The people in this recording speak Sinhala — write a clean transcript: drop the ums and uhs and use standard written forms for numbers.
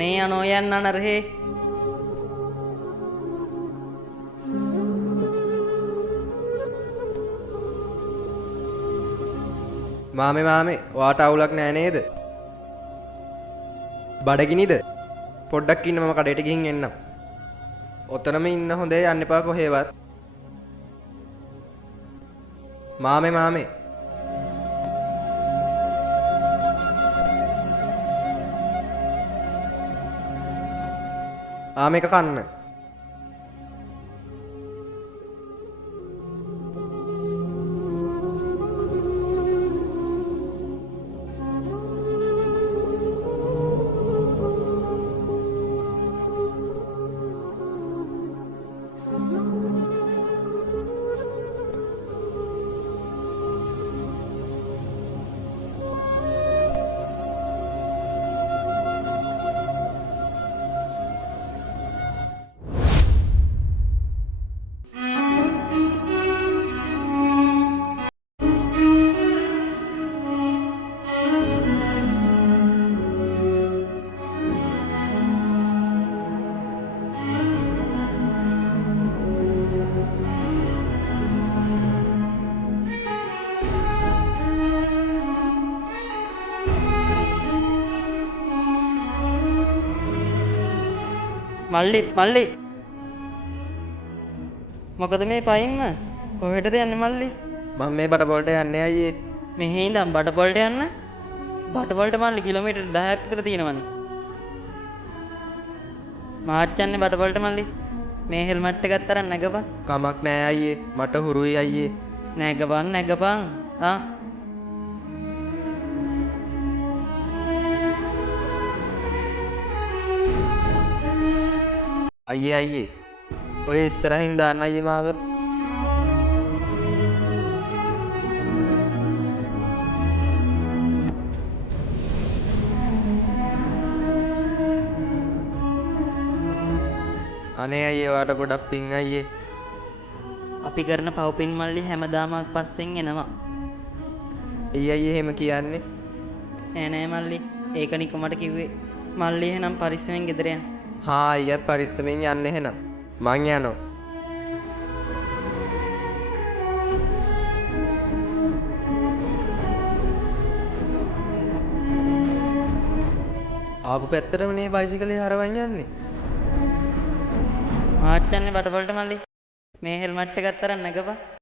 අනේ අනෝ යන්න නරහේ මාමේ ඔයාට අවුලක් නෑ නේද? බඩගිනිද? පොඩ්ඩක් ඉන්න මම කඩේට ගිහින් එන්නම්. ඔතනම ඉන්න හොඳේ යන්න එපා කොහෙවත්. මාමේ මේක කන්න. මල්ලි මොකද මේ පයින්ම කොහෙටද යන්නේ මල්ලි මම මේ බඩපොලට යන්නේ අයියේ. මෙහේ ඉඳන් බඩපොලට යන්න බඩපොලට මල්ලි කිලෝමීටර් 10ක් විතර තියෙනවනේ මාත් යන්නේ බඩපොලට මල්ලි මේ හෙල්මට් එකත් අරන් නැගපන් කමක් නෑ අයියේ මට හුරුයි අයියේ. නැගපන් අයියේ ඔය ඉස්සරහින් දාන්න අයියේ මාව. අනේ අයියේ ඔයාට ගොඩක් පිං අයියේ. අපි කරන පව්පින් මල්ලි හැමදාම පස්සෙන් එනවා අයියේ එහෙම කියන්නේ. නෑ මල්ලි ඒක නිකමට කිව්වේ මල්ලි එහෙනම් පරිස්සමෙන් ගෙදර යන්න හා අයියත් පරිස්සමෙන් යන්න එහෙනම් මං යනවා. ආපු පැත්තටම නේ බයිසිකලේ හරවන් යන්නේ. මාත් යන්නේ බඩපොලට මල්ලි මේ හෙල්මට් එකත් අරන් නැගපන්